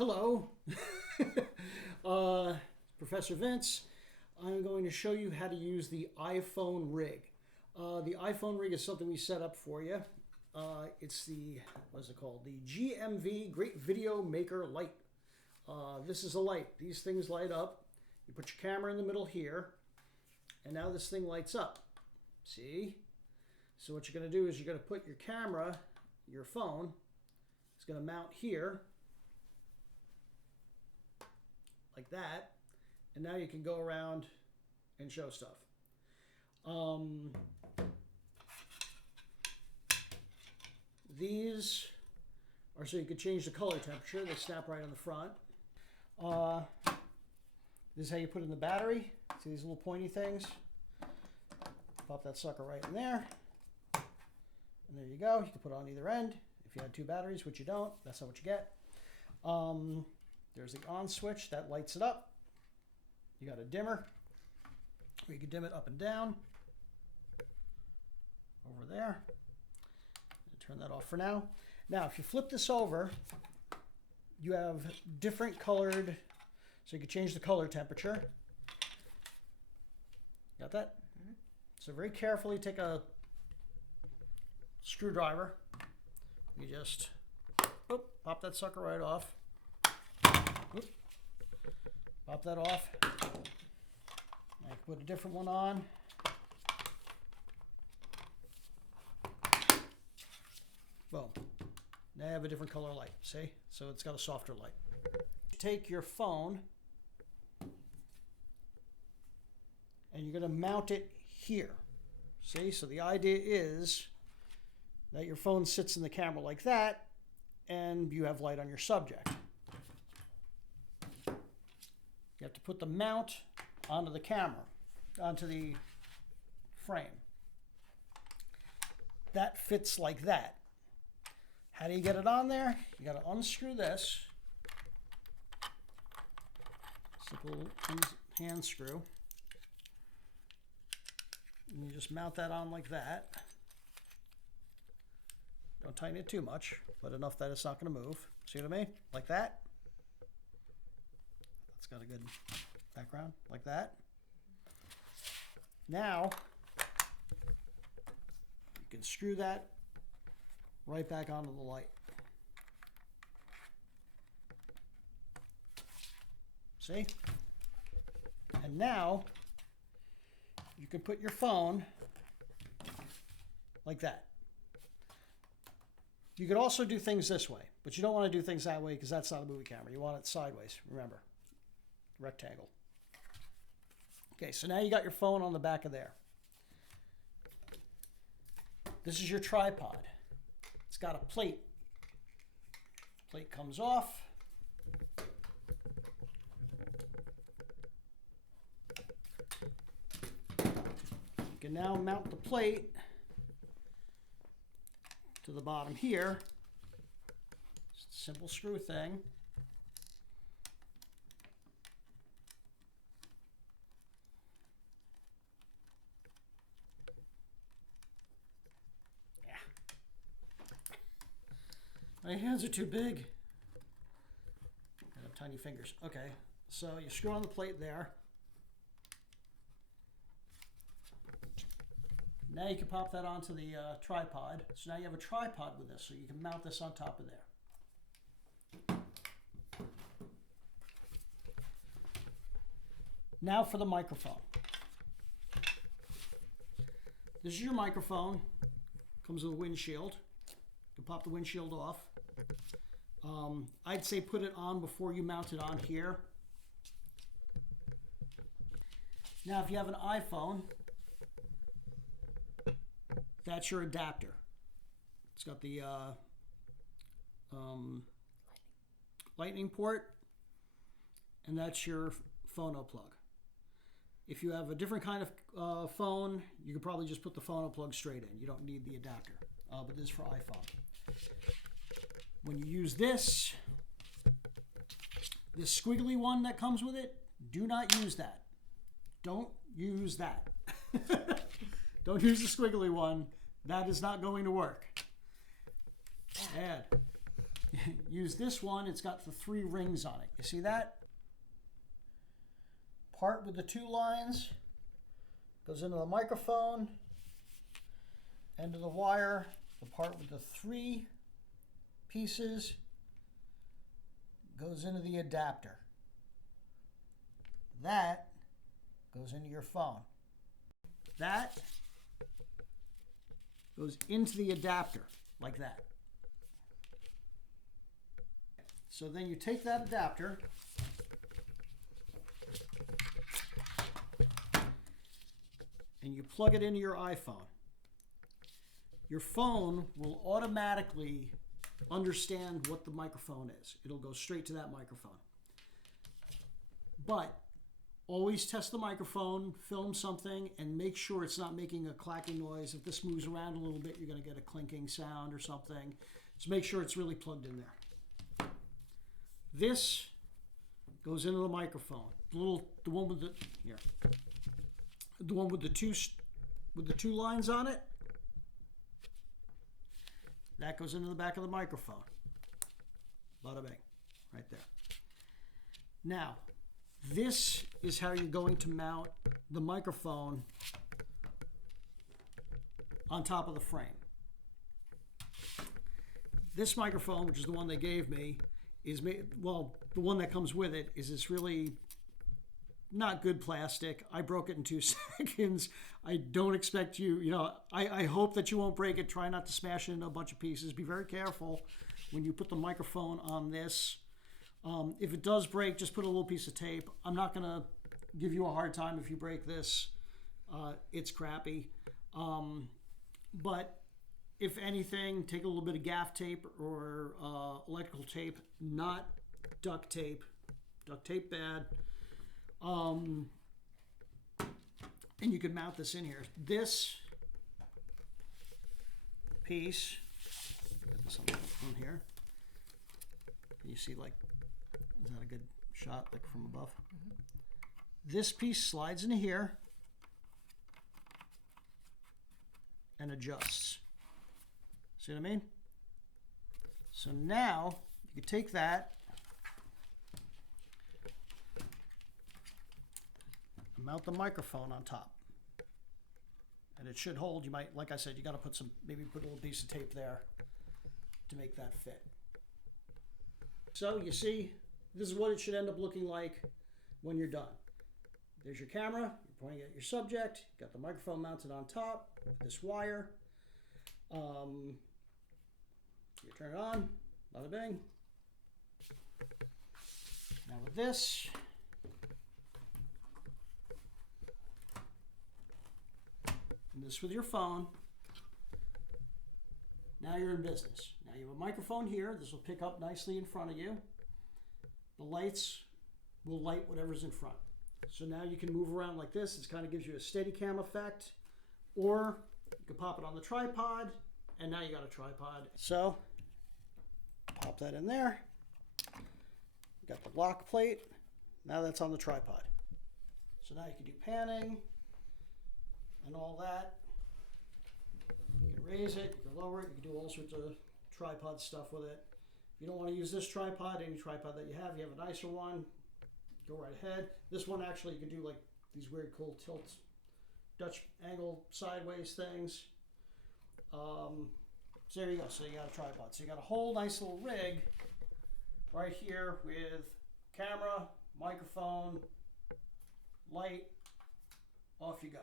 Hello, Professor Vince. I'm going to show you how to use the iPhone rig. The iPhone rig is something we set up for you. It's the, what is it called? The GMV Great Video Maker Light. This is a light. These things light up. You put your camera in the middle here, and now this thing lights up. See? So what you're going to do is you're going to put your camera, your phone, it's going to mount here, like that, and now you can go around and show stuff. These are so you can change the color temperature. They snap right on the front. This is how you put in the battery. See these little pointy things? Pop that sucker right in there. And there you go. You can put it on either end. If you had two batteries, which you don't, that's not what you get. There's the on switch that lights it up. You got a dimmer. You can dim it up and down. Over there. Turn that off for now. Now, if you flip this over, you have different colored, so you can change the color temperature. Got that? Mm-hmm. So very carefully take a screwdriver. You just pop that sucker right off. Pop that off. I can put a different one on. Boom. Now I have a different color light, see? So it's got a softer light. Take your phone and you're going to mount it here. See? So the idea is that your phone sits in the camera like that and you have light on your subject. You have to put the mount onto the camera, onto the frame. That fits like that. How do you get it on there? You got to unscrew this. Simple hand screw. And you just mount that on like that. Don't tighten it too much, but enough that it's not going to move. See what I mean? Like that. That's got a good background, like that. Now, you can screw that right back onto the light. See? And now, you can put your phone like that. You could also do things this way, but you don't want to do things that way because that's not a movie camera. You want it sideways, remember. Rectangle. Okay, so now you got your phone on the back of there. This is your tripod. It's got a plate. Plate comes off. You can now mount the plate to the bottom here. Just a simple screw thing. My hands are too big. I have tiny fingers. Okay, so you screw on the plate there. Now you can pop that onto the tripod. So now you have a tripod with this, so you can mount this on top of there. Now for the microphone. This is your microphone. Comes with a windshield. You can pop the windshield off. I'd say put it on before you mount it on here. Now if you have an iPhone, that's your adapter. It's got the lightning port, and that's your phono plug. If you have a different kind of phone, you could probably just put the phono plug straight in. You don't need the adapter, but this is for iPhone. When you use this squiggly one that comes with it, do not use that. Don't use that. Don't use the squiggly one. That is not going to work. Bad. use this one. It's got the 3 rings on it. You see that? Part with the 2 lines goes into the microphone, end of the wire. The part with the 3 pieces goes into the adapter. That goes into your phone. That goes into the adapter like that. So then you take that adapter and you plug it into your iPhone. Your phone will automatically understand what the microphone is. It'll go straight to that microphone. But always test the microphone, film something, and make sure it's not making a clacking noise. If this moves around a little bit, you're going to get a clinking sound or something. So make sure it's really plugged in there. This goes into the microphone. The one with the 2 lines on it. That goes into the back of the microphone. Bada bing, right there. Now, this is how you're going to mount the microphone on top of the frame. This microphone, which is the one they gave me, is made, well, the one that comes with it is this really not good plastic. I broke it in 2 seconds. I don't expect you, I hope that you won't break it. Try not to smash it into a bunch of pieces. Be very careful when you put the microphone on this. If it does break, just put a little piece of tape. I'm not going to give you a hard time if you break this. It's crappy. But if anything, take a little bit of gaff tape or electrical tape, not duct tape. Duct tape bad. And you can mount this in here. This piece, get this on here. You see, like, is that a good shot, like from above? Mm-hmm. This piece slides into here and adjusts. See what I mean? So now you can take that and mount the microphone on top. And it should hold. You might, like I said, you got to put maybe put a little piece of tape there to make that fit. So you see, this is what it should end up looking like when you're done. There's your camera, you're pointing at your subject, you've got the microphone mounted on top, this wire. You turn it on, bada bing. Now with this, and this with your phone, now you're in business. Now you have a microphone here. This will pick up nicely in front of you. The lights will light whatever's in front. So now you can move around like this. This kind of gives you a Steadicam effect. Or you can pop it on the tripod, and now you got a tripod. So pop that in there. You got the lock plate. Now that's on the tripod. So now you can do panning and all that. You can raise it, you can lower it, you can do all sorts of tripod stuff with it. If you don't want to use this tripod, any tripod that you have a nicer one, go right ahead. This one actually you can do like these weird cool tilts, Dutch angle sideways things. So there you go. So you got a tripod. So you got a whole nice little rig right here with camera, microphone, light. Off you go.